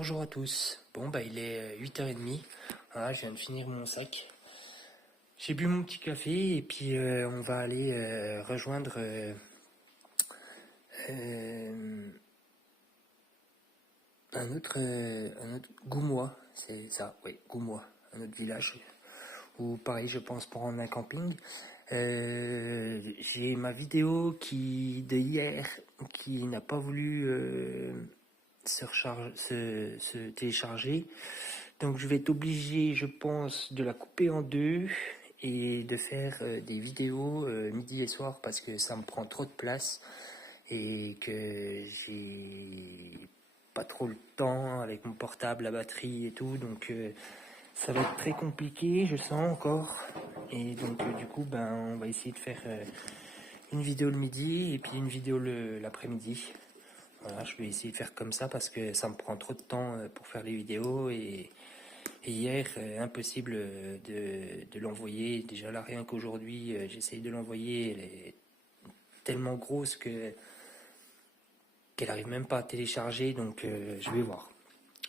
Bonjour à tous. Bon bah il est 8h30. Voilà, je viens de finir mon sac. J'ai bu mon petit café et puis on va aller rejoindre un autre Goumois, c'est ça, oui, Goumois, un autre village. Ou pareil, je pense pour rendre un camping. J'ai ma vidéo de hier qui n'a pas voulu se télécharger. Donc je vais être obligé, je pense, de la couper en deux et de faire des vidéos midi et soir parce que ça me prend trop de place et que j'ai pas trop le temps avec mon portable, la batterie et tout. Donc ça va être très compliqué, je sens encore. Et donc du coup, on va essayer de faire une vidéo le midi et puis une vidéo l'après-midi. Voilà, je vais essayer de faire comme ça parce que ça me prend trop de temps pour faire les vidéos et hier, impossible de l'envoyer. Déjà là, rien qu'aujourd'hui, j'essaye de l'envoyer, elle est tellement grosse qu'elle arrive même pas à télécharger, donc je vais voir.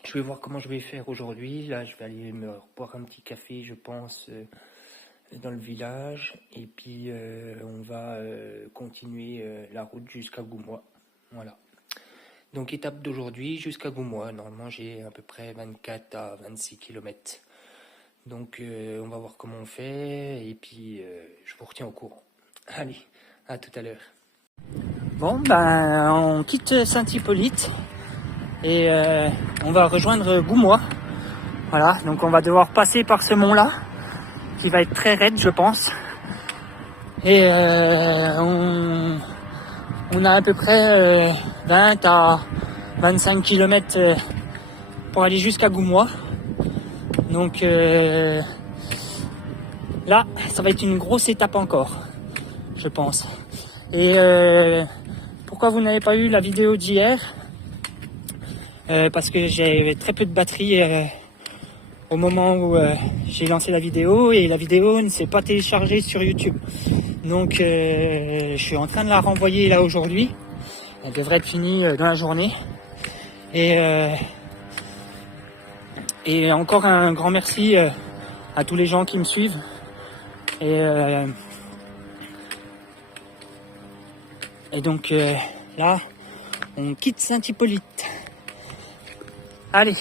Je vais voir comment je vais faire aujourd'hui. Là, je vais aller me boire un petit café, je pense, dans le village. Et puis, on va continuer la route jusqu'à Goumois. Voilà. Donc, étape d'aujourd'hui jusqu'à Goumois. Normalement, j'ai à peu près 24 à 26 km. Donc, on va voir comment on fait. Et puis, je vous retiens au courant. Allez, à tout à l'heure. Bon, on quitte Saint-Hippolyte. Et on va rejoindre Goumois. Voilà, donc on va devoir passer par ce mont-là, qui va être très raide, je pense. Et on a à peu près 20 à 25 km pour aller jusqu'à Goumois. Donc là, ça va être une grosse étape encore, je pense. Et pourquoi vous n'avez pas eu la vidéo d'hier ? Parce que j'avais très peu de batterie au moment où j'ai lancé la vidéo et la vidéo ne s'est pas téléchargée sur YouTube. Donc je suis en train de la renvoyer là aujourd'hui. Elle devrait être finie dans la journée. Et encore un grand merci à tous les gens qui me suivent. Et donc là, on quitte Saint-Hippolyte. Allez,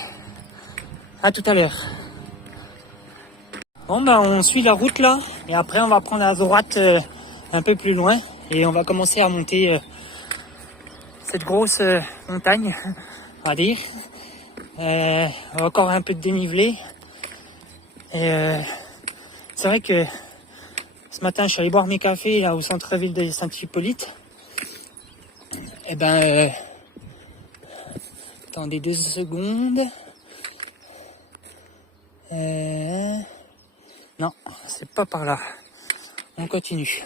à tout à l'heure. Bon on suit la route là et après on va prendre la droite un peu plus loin et on va commencer à monter cette grosse montagne, on va dire. Encore un peu de dénivelé. Et c'est vrai que ce matin je suis allé boire mes cafés là au centre-ville de Saint-Hippolyte. Et attendez 2 secondes. Non, c'est pas par là. On continue.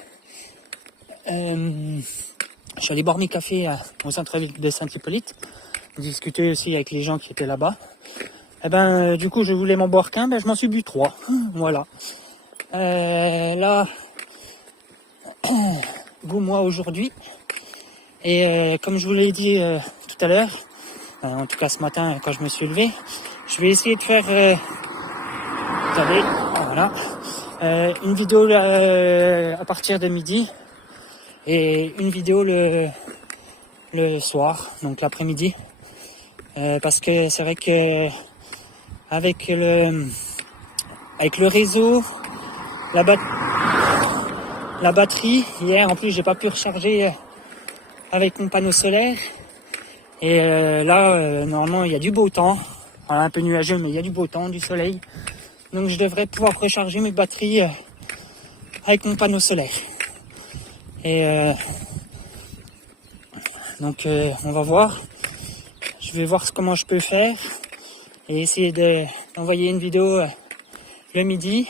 Je suis allé boire mes cafés au centre-ville de Saint-Hippolyte. Discuter aussi avec les gens qui étaient là-bas. Du coup, je voulais m'en boire qu'un, je m'en suis bu 3. Voilà. Là, Goumois aujourd'hui. Et comme je vous l'ai dit tout à l'heure, en tout cas ce matin quand je me suis levé, je vais essayer de faire attendez, voilà, une vidéo à partir de midi et une vidéo le soir, donc l'après-midi, parce que c'est vrai que avec le réseau, la batterie, hier en plus j'ai pas pu recharger avec mon panneau solaire. Et là, normalement, il y a du beau temps. Voilà, un peu nuageux, mais il y a du beau temps, du soleil. Donc, je devrais pouvoir recharger mes batteries avec mon panneau solaire. Et donc, on va voir. Je vais voir comment je peux faire. Et essayer d'envoyer une vidéo le midi.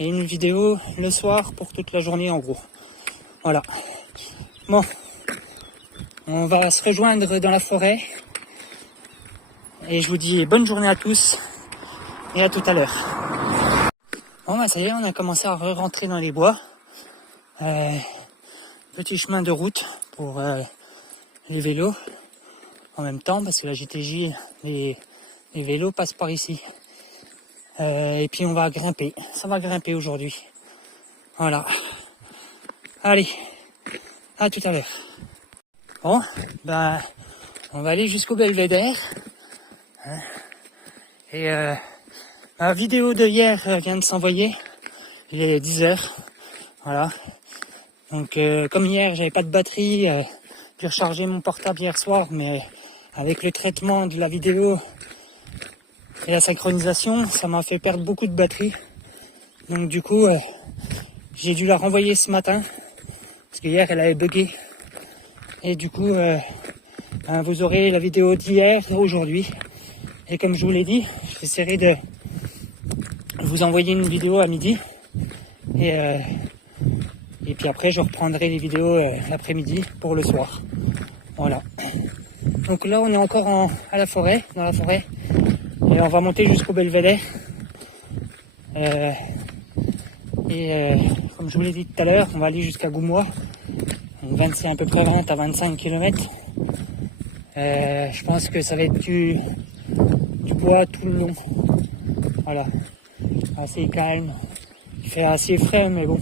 Et une vidéo le soir pour toute la journée, en gros. Voilà. Bon. On va se rejoindre dans la forêt. Et je vous dis bonne journée à tous. Et à tout à l'heure. Bon ça y est, on a commencé à rentrer dans les bois. Petit chemin de route pour les vélos. En même temps, parce que la GTJ, les Les vélos passent par ici. Et puis on va grimper. Ça va grimper aujourd'hui. Voilà. Allez, à tout à l'heure. Bon, ben, on va aller jusqu'au Belvédère. Et ma vidéo de hier vient de s'envoyer. Il est 10h. Voilà. Donc comme hier, j'avais pas de batterie. J'ai rechargé mon portable hier soir, mais avec le traitement de la vidéo et la synchronisation, ça m'a fait perdre beaucoup de batterie. Donc du coup, j'ai dû la renvoyer ce matin. Parce que hier, elle avait bugué. Et du coup, vous aurez la vidéo d'hier aujourd'hui. Et comme je vous l'ai dit, j'essaierai de vous envoyer une vidéo à midi. Et puis après, je reprendrai les vidéos l'après-midi pour le soir. Voilà. Donc là, on est encore dans la forêt. Et on va monter jusqu'au Belvédère. Comme je vous l'ai dit tout à l'heure, on va aller jusqu'à Goumois. Donc c'est à peu près 20 à 25 km. Je pense que ça va être du bois tout le long. Voilà. Assez calme. Il fait assez frais, mais bon,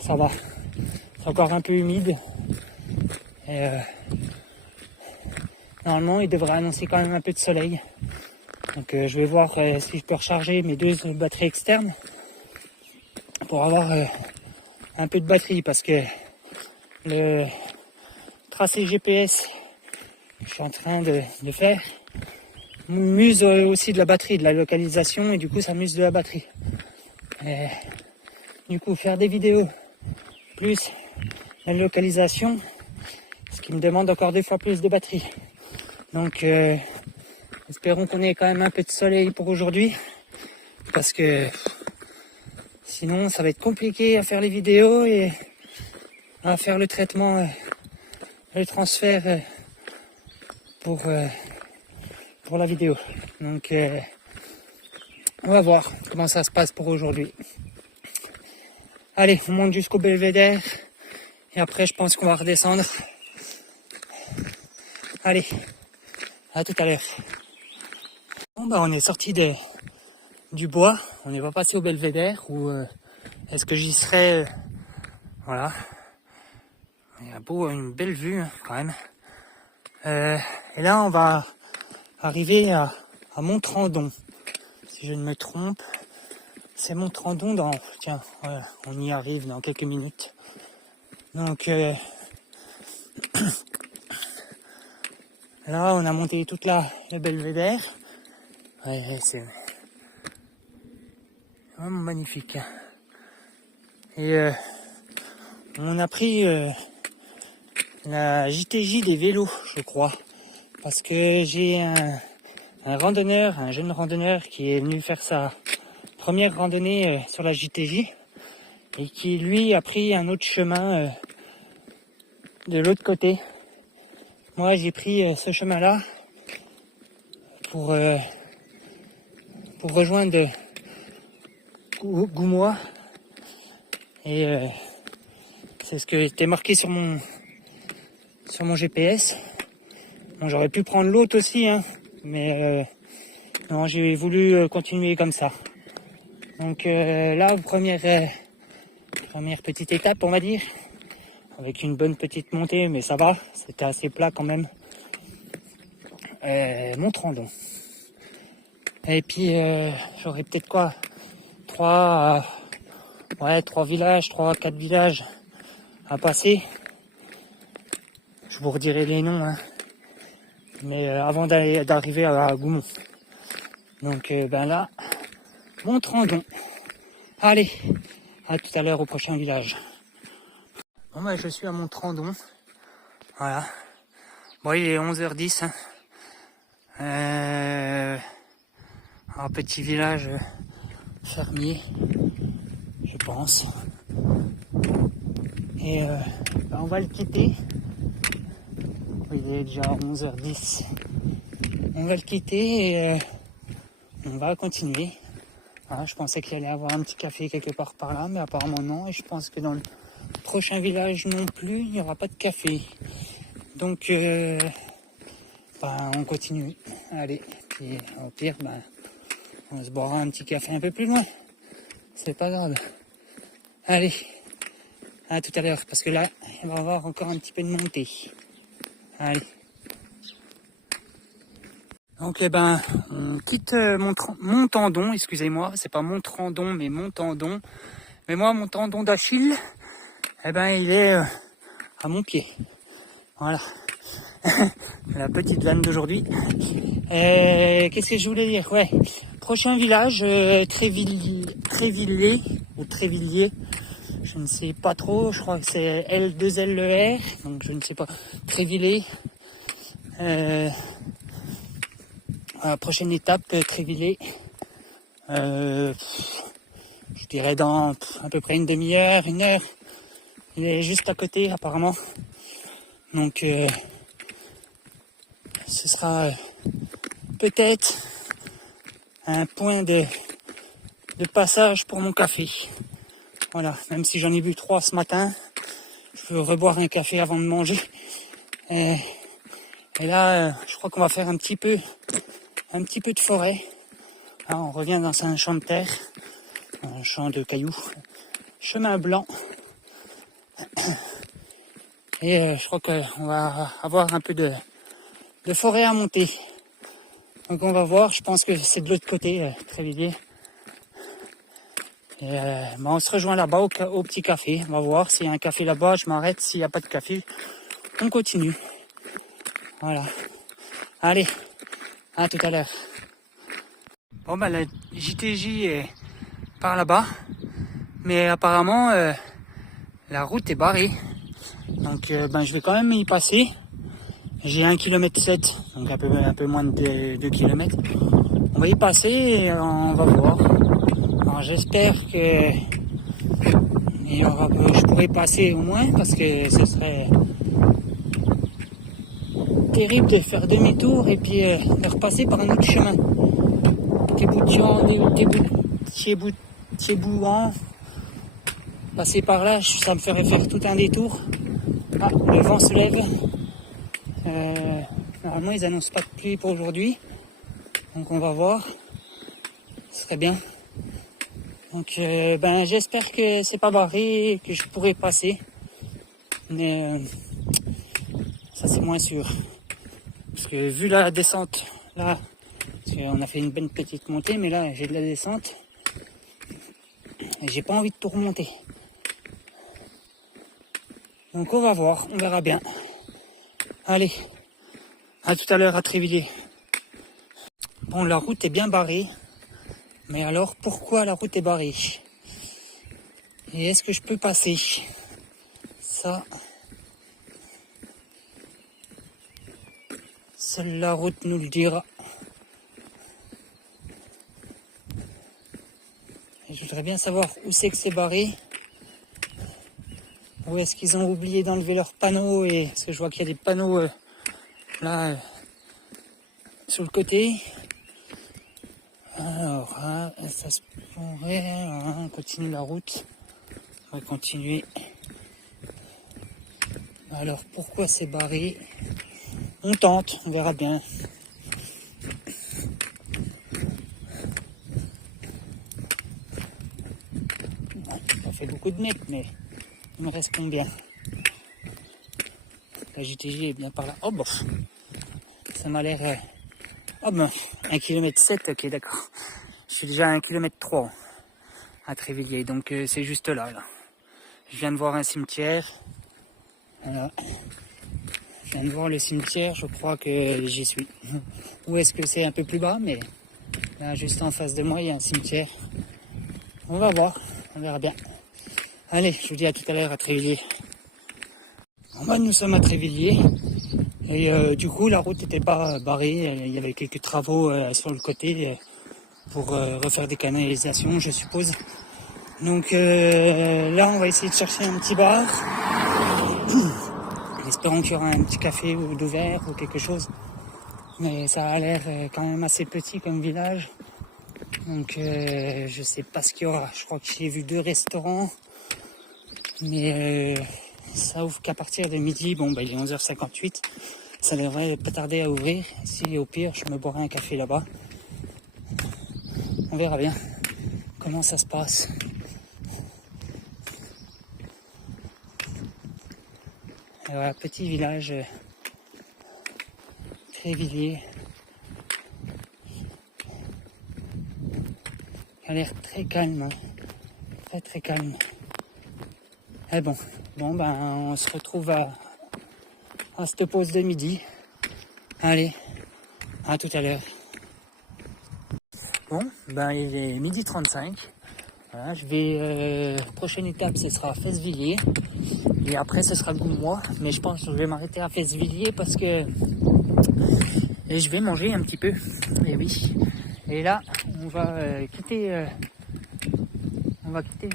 ça va. C'est encore un peu humide. Normalement, il devrait annoncer quand même un peu de soleil. Donc je vais voir si je peux recharger mes 2 batteries externes pour avoir un peu de batterie, parce que le tracé GPS que je suis en train de faire m'use aussi de la batterie, de la localisation, et du coup ça m'use de la batterie. Du coup, faire des vidéos plus la localisation, ce qui me demande encore 2 fois plus de batterie. Donc espérons qu'on ait quand même un peu de soleil pour aujourd'hui, parce que sinon ça va être compliqué à faire les vidéos et à faire le traitement, le transfert pour la vidéo. Donc on va voir comment ça se passe pour aujourd'hui. Allez, on monte jusqu'au Belvédère et après je pense qu'on va redescendre. Allez, à tout à l'heure. Bon bah on est sorti du bois, on n'est pas passé au Belvédère, ou est-ce que j'y serais voilà. Il y a une belle vue quand même. Et là on va arriver à Montrandon, si je ne me trompe. C'est Montrandon dans... Tiens, voilà, on y arrive dans quelques minutes. Donc là on a monté toute le Belvédère. Ouais, c'est vraiment magnifique. Et on a pris la JTJ des vélos, je crois. Parce que j'ai un randonneur, un jeune randonneur qui est venu faire sa première randonnée sur la JTJ. Et qui lui a pris un autre chemin de l'autre côté. Moi j'ai pris ce chemin-là pour rejoindre Goumois. Et c'est ce qui était marqué sur mon GPS. Bon, j'aurais pu prendre l'autre aussi, hein, mais non, j'ai voulu continuer comme ça. Donc là, première petite étape, on va dire, avec une bonne petite montée, mais ça va, c'était assez plat quand même. Montrandon. Et puis j'aurais peut-être 3 villages, 4 villages à passer. Je vous redirai les noms, hein. Mais avant d'arriver à Goumont. Donc là, Montrandon. Allez, à tout à l'heure au prochain village. Bon bah je suis à Montrandon. Voilà. Bon, il est 11h10. Hein. Un petit village fermier, je pense. Et on va le quitter. Il est déjà 11h10. On va le quitter et on va continuer. Voilà, je pensais qu'il allait y avoir un petit café quelque part par là, mais apparemment non. Et je pense que dans le prochain village non plus, il n'y aura pas de café. Donc, on continue. Allez. Et au pire, ben, on se boira un petit café un peu plus loin. C'est pas grave. Allez, à tout à l'heure, parce que là, il va y avoir encore un petit peu de montée. Allez. Donc, eh ben, on quitte mon tendon, excusez-moi, c'est pas mon tendon, mais mon tendon. Mais moi, mon tendon d'Achille, eh ben, il est à mon pied. Voilà. La petite vanne d'aujourd'hui. Qu'est-ce que je voulais dire? Ouais. Prochain village, Trévillé ou Trévilliers. Je ne sais pas trop. Je crois que c'est L2LER. Donc je ne sais pas. Trévillé. Prochaine étape, Trévillé. Je dirais dans à peu près une demi-heure, une heure. Il est juste à côté apparemment. Donc ce sera peut-être un point de passage pour mon café. Voilà, même si j'en ai bu 3 ce matin, je veux reboire un café avant de manger. Et là, je crois qu'on va faire un petit peu de forêt. Là, on revient dans un champ de terre, un champ de cailloux, chemin blanc. Et je crois qu'on va avoir un peu de forêt à monter. Donc on va voir, je pense que c'est de l'autre côté, Trévilliers. Et on se rejoint là-bas au petit café. On va voir s'il y a un café là-bas, je m'arrête. S'il n'y a pas de café, on continue. Voilà. Allez, à tout à l'heure. Bon ben la JTJ est par là-bas. Mais apparemment, la route est barrée. Donc je vais quand même y passer. J'ai 1,7 km, donc un peu moins de 2 km. On va y passer et on va voir. Alors j'espère que je pourrai passer au moins, parce que ce serait terrible de faire demi-tour et puis de repasser par un autre chemin. Thiébouan, passer par là, ça me ferait faire tout un détour. Ah, le vent se lève. Normalement ils annoncent pas de pluie pour aujourd'hui, donc on va voir. Ce serait bien. Donc j'espère que c'est pas barré et que je pourrai passer, mais ça c'est moins sûr, parce que vu la descente là, parce qu'on a fait une bonne petite montée, mais là j'ai de la descente et j'ai pas envie de tout remonter. Donc on va voir, on verra bien. Allez, à tout à l'heure à Trévillers. Bon, la route est bien barrée. Mais alors, pourquoi la route est barrée? Et est-ce que je peux passer? Ça, seule la route nous le dira. Et je voudrais bien savoir où c'est que c'est barré. Où est-ce qu'ils ont oublié d'enlever leurs panneaux? Et parce que je vois qu'il y a des panneaux là sur le côté. Alors, ça se pourrait. On continue la route. On va continuer. Alors, pourquoi c'est barré? On tente, on verra bien. Ça fait beaucoup de mètres, mais il me reste combien? La JTJ est bien par là. Oh, bon, ça m'a l'air. Oh, ben, 1,7 km, ok, d'accord. Je suis déjà à 1,3 km à Trévillers, donc c'est juste là. Je viens de voir un cimetière. Voilà. Je viens de voir le cimetière, je crois que j'y suis. Ou est-ce que c'est un peu plus bas, mais là, juste en face de moi, il y a un cimetière. On va voir, on verra bien. Allez, je vous dis à tout à l'heure à Trévillers. Bon, nous sommes à Trévillers. Et du coup, la route n'était pas barrée. Il y avait quelques travaux sur le côté pour refaire des canalisations, je suppose. Donc là, on va essayer de chercher un petit bar. Espérons qu'il y aura un petit café ou d'ouvert ou quelque chose. Mais ça a l'air quand même assez petit comme village. Donc je sais pas ce qu'il y aura. Je crois que j'ai vu 2 restaurants. Mais ça ouvre qu'à partir de midi. Bon, il est 11h58. ça devrait pas tarder à ouvrir. Si au pire, je me boirai un café là-bas. On verra bien comment ça se passe. Et voilà, petit village Trévilier. Il a l'air très calme, hein. Très calme. Et bon, ben on se retrouve à cette pause de midi. Allez, à tout à l'heure. Bon, ben il est 12h35. Voilà, je vais prochaine étape, ce sera Fesvilliers. Et après, ce sera Goumois. Mais je pense que je vais m'arrêter à Fesvilliers parce que je vais manger un petit peu. Et oui. Et là, on va quitter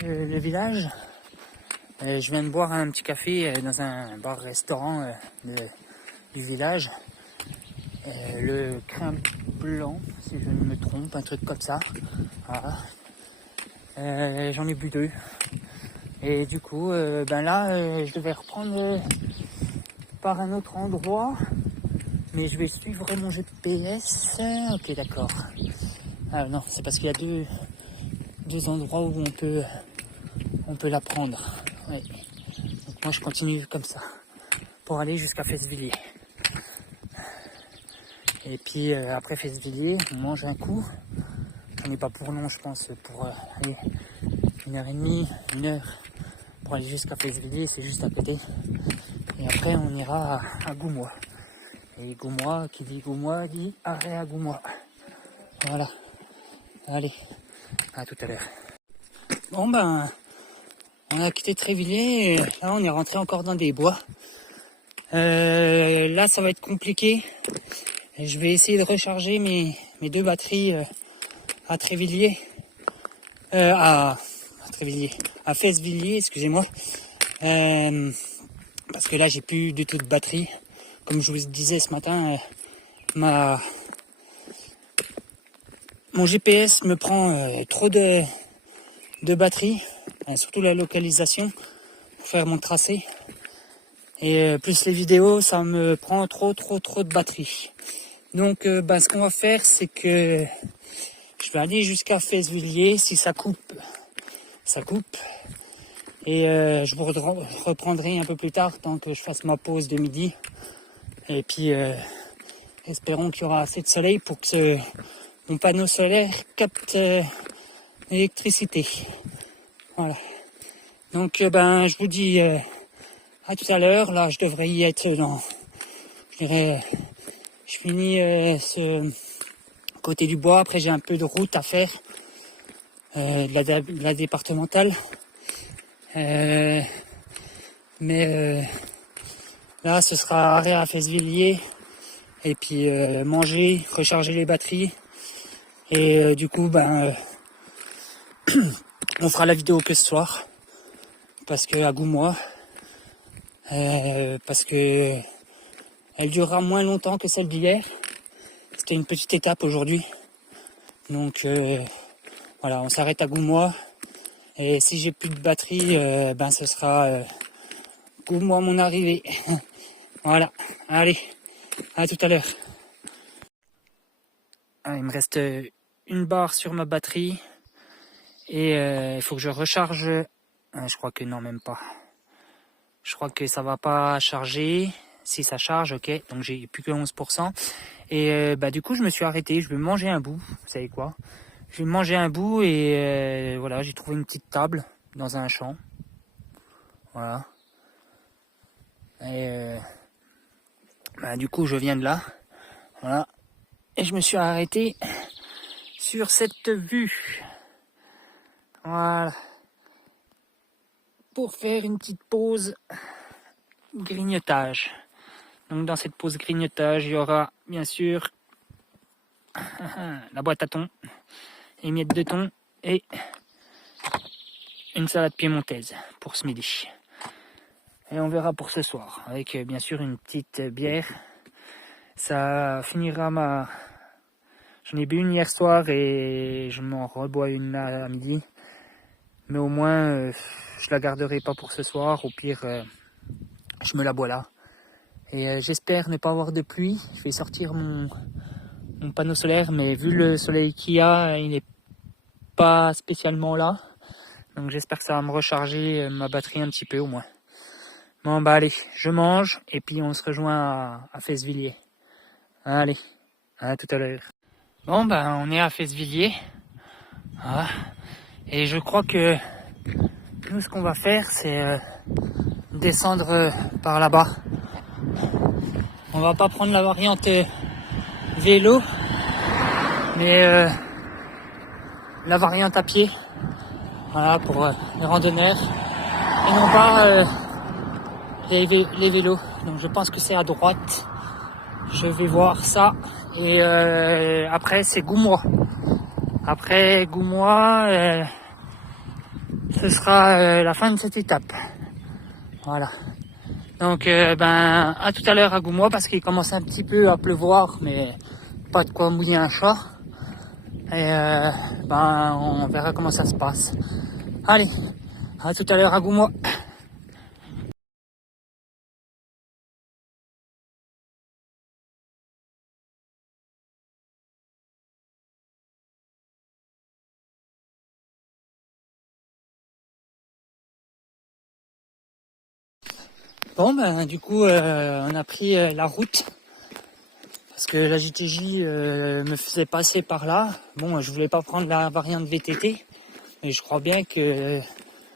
le village. Je viens de boire un petit café dans un bar-restaurant du village. Le Crin Blanc, si je ne me trompe, un truc comme ça. Voilà. J'en ai bu 2. Et du coup, ben là, je devais reprendre par un autre endroit. Mais je vais suivre mon GPS. Ok, d'accord. Ah non, c'est parce qu'il y a deux endroits où on peut la prendre. Ouais. Donc moi, je continue comme ça pour aller jusqu'à Fesvilliers. Et puis après Fesvilliers, on mange un coup. On n'est pas pour long, je pense, pour aller 1h30, 1h pour aller jusqu'à Fesvilliers, c'est juste à côté. Et après, on ira à Goumois. Et Goumois, qui dit Goumois, dit arrêt à Goumois. Voilà. Allez, à tout à l'heure. Bon ben, on a quitté Tréviliers, et là on est rentré encore dans des bois. Là ça va être compliqué. Et je vais essayer de recharger mes 2 batteries à Tréviliers. À Fesvilliers, excusez-moi. Parce que là j'ai plus du tout de batterie. Comme je vous disais ce matin, mon GPS me prend trop de batterie, surtout la localisation pour faire mon tracé. Et plus les vidéos, ça me prend trop de batterie. Donc ce qu'on va faire, c'est que je vais aller jusqu'à Fesvilliers. Si ça coupe, ça coupe. Et je vous reprendrai un peu plus tard, tant que je fasse ma pause de midi. Et puis espérons qu'il y aura assez de soleil pour que mon panneau solaire capte l'électricité. Voilà. Donc je vous dis à tout à l'heure. Là je devrais y être je finis ce côté du bois. Après j'ai un peu de route à faire, de la départementale. Mais là ce sera arrêt à Fesvilliers. Et puis manger, recharger les batteries. Et du coup on fera la vidéo que ce soir. Parce que à Goumois. Parce que elle durera moins longtemps que celle d'hier. C'était une petite étape aujourd'hui. Donc voilà, on s'arrête à Goumois. Et si j'ai plus de batterie, ce sera Goumois mon arrivée. Voilà, allez, à tout à l'heure. Il me reste une barre sur ma batterie. Et il faut que je recharge. Je crois que non, même pas. Je crois que ça va pas charger. Si ça charge, ok. Donc j'ai plus que 11%. Et du coup, je me suis arrêté. Je vais manger un bout. Vous savez quoi? Je vais manger un bout et voilà, j'ai trouvé une petite table dans un champ. Voilà. Et du coup, je viens de là. Voilà. Et je me suis arrêté sur cette vue. Voilà. Pour faire une petite pause grignotage. Donc dans cette pause grignotage, il y aura bien sûr la boîte à thon, les miettes de thon et une salade piémontaise pour ce midi. Et on verra pour ce soir, avec bien sûr une petite bière. Ça finira J'en ai bu une hier soir et je m'en rebois une à midi. Mais au moins, je la garderai pas pour ce soir. Au pire, je me la bois là. Et j'espère ne pas avoir de pluie. Je vais sortir mon panneau solaire, mais vu le soleil qu'il y a, il n'est pas spécialement là. Donc j'espère que ça va me recharger ma batterie un petit peu au moins. Bon bah allez, je mange et puis on se rejoint à Fesvilliers. Allez, à tout à l'heure. Bon bah on est à Fesvilliers. Ah. Et je crois que nous ce qu'on va faire c'est descendre par là-bas. On va pas prendre la variante vélo, mais la variante à pied. Voilà, pour les randonneurs. Et non pas les vélos. Donc je pense que c'est à droite. Je vais voir ça. Et après c'est Goumois. Après Goumois, ce sera la fin de cette étape. Voilà. Donc ben à tout à l'heure à Goumois parce qu'il commence un petit peu à pleuvoir, mais pas de quoi mouiller un chat. Et ben on verra comment ça se passe. Allez, à tout à l'heure à Goumois. Bon ben du coup on a pris la route parce que la JTJ me faisait passer par là. Bon je voulais pas prendre la variante VTT, mais je crois bien que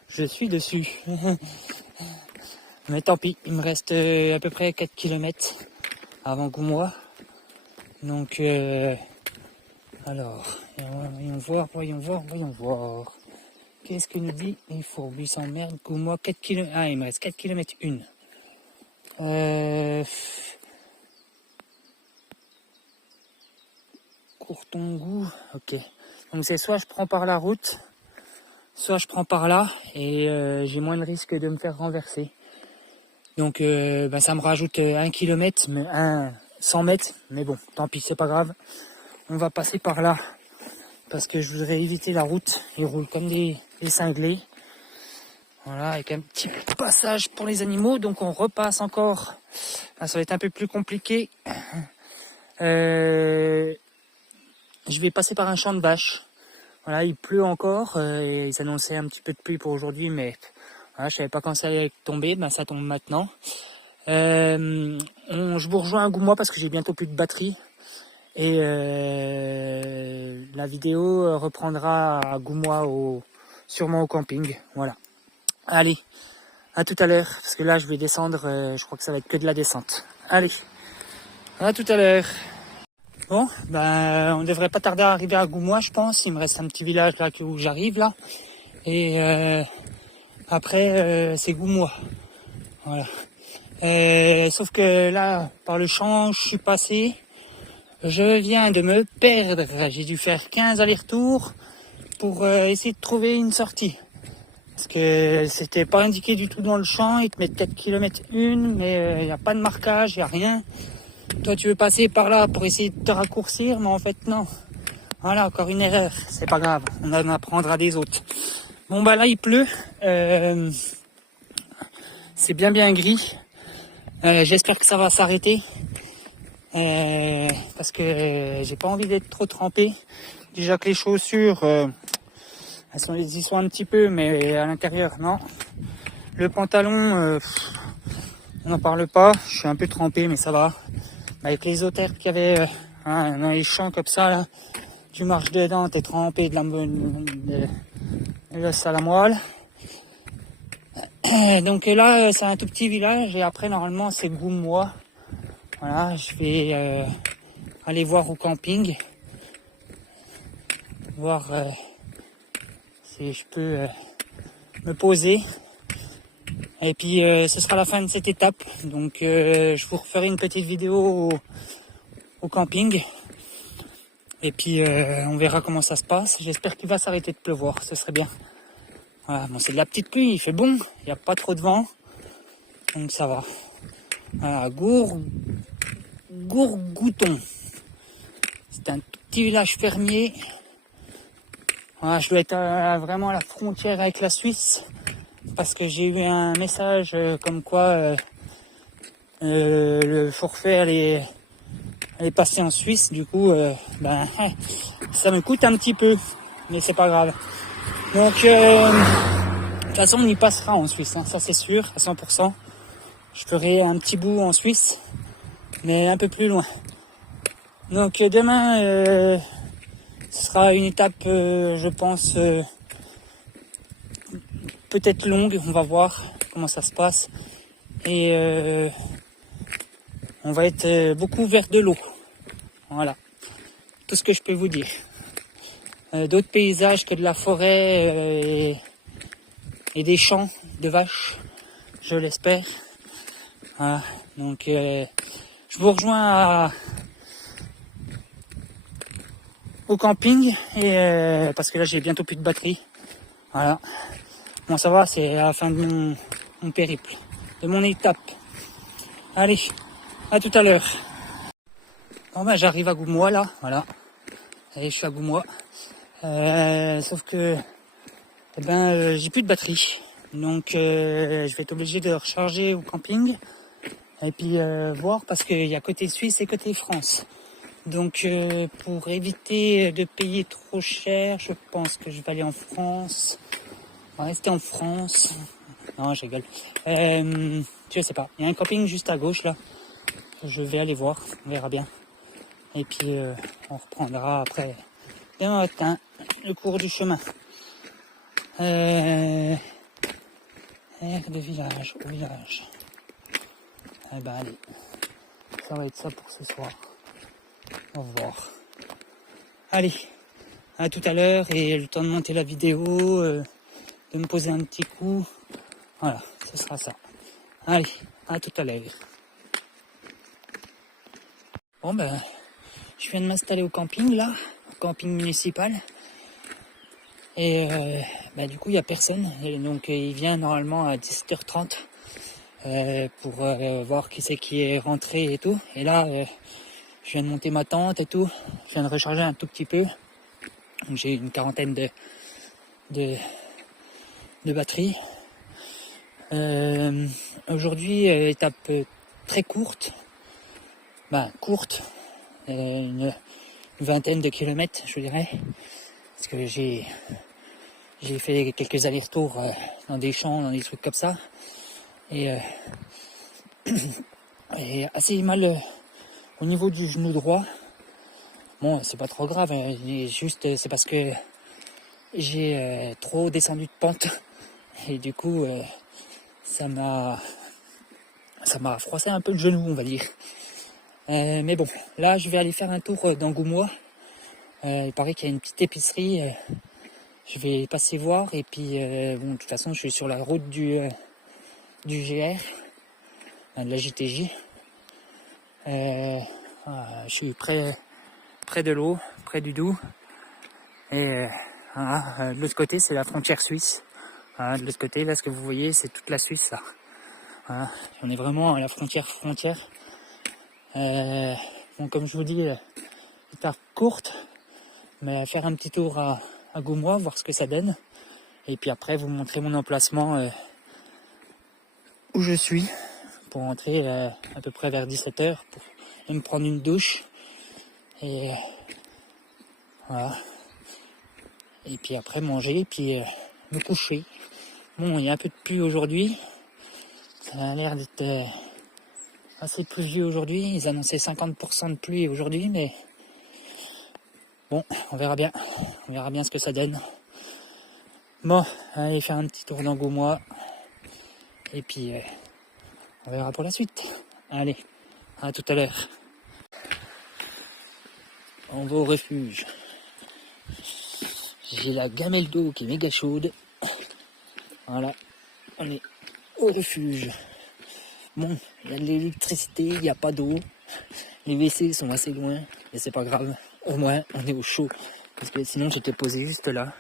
je suis dessus. Mais tant pis, il me reste à peu près 4 km avant Goumois. Donc alors, voyons voir. Qu'est-ce qu'il nous dit? Il faut 800 mètres, Goumois, 4 km. Ah, il me reste 4 km 1. Courtongout, ok. Donc c'est soit je prends par la route, soit je prends par là, et j'ai moins de risque de me faire renverser. Donc ben, ça me rajoute 1 km, 100 mètres, mais bon, tant pis, c'est pas grave. On va passer par là, parce que je voudrais éviter la route. Ils roulent comme des cinglés. Voilà, avec un petit passage pour les animaux, donc on repasse encore. Là, ça va être un peu plus compliqué. Je vais passer par un champ de vaches. Voilà, il pleut encore, et ils annonçaient un petit peu de pluie pour aujourd'hui, mais voilà, je savais pas quand ça allait tomber, ben ça tombe maintenant. Je vous rejoins à Goumois parce que j'ai bientôt plus de batterie. Et la vidéo reprendra à Goumois sûrement au camping. Voilà. Allez, à tout à l'heure, parce que là je vais descendre, je crois que ça va être que de la descente. Allez, à tout à l'heure. Bon, ben on devrait pas tarder à arriver à Goumois, je pense. Il me reste un petit village là où j'arrive là. Et après c'est Goumois. Voilà. Sauf que là, par le champ, je suis passé. Je viens de me perdre. J'ai dû faire 15 allers-retours pour essayer de trouver une sortie. Parce que c'était pas indiqué du tout dans le champ. Ils te mettent 4 km 1, mais il n'y a pas de marquage, il n'y a rien. Toi, tu veux passer par là pour essayer de te raccourcir, mais en fait, non. Voilà, encore une erreur. C'est pas grave, on en apprendra des autres. Bon, bah là, il pleut. C'est bien gris. J'espère que ça va s'arrêter. Parce que j'ai pas envie d'être trop trempé. Déjà que les chaussures, ils y sont un petit peu, mais à l'intérieur, non. Le pantalon, on n'en parle pas. Je suis un peu trempé, mais ça va. Avec les otères qu'il y avait dans les champs comme ça, là, tu marches dedans, t'es trempé de l'os à la moelle. Donc là, c'est un tout petit village et après, normalement, c'est Goumois. Voilà, je vais aller voir au camping, voir si je peux me poser. Et puis ce sera la fin de cette étape. Donc je vous referai une petite vidéo au camping. Et puis on verra comment ça se passe. J'espère qu'il va s'arrêter de pleuvoir, ce serait bien. Voilà, bon, c'est de la petite pluie, il fait bon, il n'y a pas trop de vent. Donc ça va. Voilà, Gourgouton. C'est un tout petit village fermier. Voilà, je dois être vraiment à la frontière avec la Suisse. Parce que j'ai eu un message comme quoi Le forfait elle est passée en Suisse, du coup ça me coûte un petit peu, mais c'est pas grave. Donc de toute façon on y passera en Suisse, hein, ça c'est sûr, à 100%. Je ferai un petit bout en Suisse, mais un peu plus loin. Donc demain ce sera une étape je pense peut-être longue, on va voir comment ça se passe. Et on va être beaucoup vers de l'eau. Voilà, tout ce que je peux vous dire. D'autres paysages que de la forêt et des champs de vaches, je l'espère. Voilà. Donc je vous rejoins au camping et parce que là j'ai bientôt plus de batterie. Voilà. Bon, ça va, c'est à la fin de mon périple, de mon étape. Allez, à tout à l'heure. Bon ben j'arrive à Goumois là, voilà. Allez, je suis à Goumois. Sauf que j'ai plus de batterie. Donc je vais être obligé de recharger au camping. Et puis voir parce qu'il y a côté Suisse et côté France. Donc pour éviter de payer trop cher, je pense que je vais aller en France. On va rester en France. Non, je rigole. Je sais pas. Il y a un camping juste à gauche là. Je vais aller voir. On verra bien. Et puis on reprendra après demain matin le cours du chemin. Air de village au village. Eh ben allez. Ça va être ça pour ce soir. Au revoir. Allez. À tout à l'heure et le temps de monter la vidéo. De me poser un petit coup. Voilà, ce sera ça. Allez, à tout à l'heure. Bon ben, je viens de m'installer au camping là, au camping municipal. Et du coup il n'y a personne. Et donc il vient normalement à 17h30 pour voir qui c'est qui est rentré et tout. Et là, je viens de monter ma tente et tout. Je viens de recharger un tout petit peu. Donc j'ai une quarantaine de batterie. Aujourd'hui, étape très courte. Courte. Une vingtaine de kilomètres, je dirais. Parce que j'ai fait quelques allers-retours dans des champs, dans des trucs comme ça. Et assez mal au niveau du genou droit. Bon, c'est pas trop grave. Hein, juste, c'est parce que j'ai trop descendu de pente. Et du coup, ça m'a froissé un peu le genou, on va dire. Mais bon, là, je vais aller faire un tour dans Goumois. Il paraît qu'il y a une petite épicerie. Je vais passer voir. Et puis, de toute façon, je suis sur la route du GR, de la JTJ. Je suis près de l'eau, près du Doubs. Et de l'autre côté, c'est la frontière suisse. De l'autre côté, là, ce que vous voyez, c'est toute la Suisse, là. On est vraiment à la frontière. Comme je vous dis, étape courte, mais faire un petit tour à Goumois, voir ce que ça donne. Et puis après, vous montrer mon emplacement où je suis, pour rentrer à peu près vers 17h, pour me prendre une douche. Et voilà. Et puis après manger, puis me coucher. Bon, il y a un peu de pluie aujourd'hui. Ça a l'air d'être assez pluvieux aujourd'hui. Ils annonçaient 50% de pluie aujourd'hui, mais bon, on verra bien. On verra bien ce que ça donne. Bon, allez faire un petit tour dans Goumois. Et puis, on verra pour la suite. Allez, à tout à l'heure. On va au refuge. J'ai la gamelle d'eau qui est méga chaude. Voilà, on est au refuge. Bon, il y a de l'électricité, il n'y a pas d'eau. Les WC sont assez loin, mais c'est pas grave. Au moins, on est au chaud. Parce que sinon, j'étais posé juste là,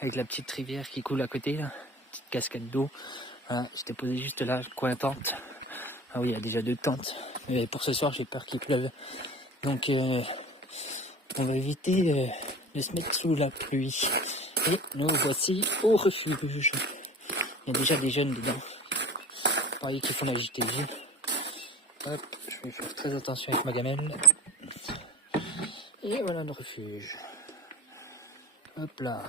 avec la petite rivière qui coule à côté, là. Petite cascade d'eau. Voilà, j'étais posé juste là, coin tente. Ah oui, il y a déjà 2 tentes. Mais pour ce soir, j'ai peur qu'il pleuve. Donc, on va éviter de se mettre sous la pluie. Et nous voici au refuge. Il y a déjà des jeunes dedans. Pareil qui font la JTJ. Hop, je vais faire très attention avec ma gamelle. Et voilà le refuge. Hop là.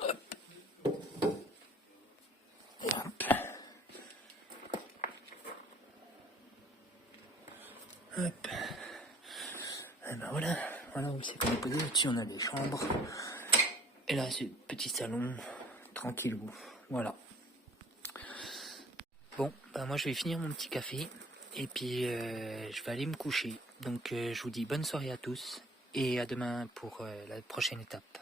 Hop. Et hop. Hop. Et ben voilà. Voilà où c'est qu'on est posé. Au-dessus on a des chambres. Et là c'est le petit salon. Tranquillou. Voilà. Bon, ben moi je vais finir mon petit café. Et puis je vais aller me coucher. Donc je vous dis bonne soirée à tous. Et à demain pour la prochaine étape.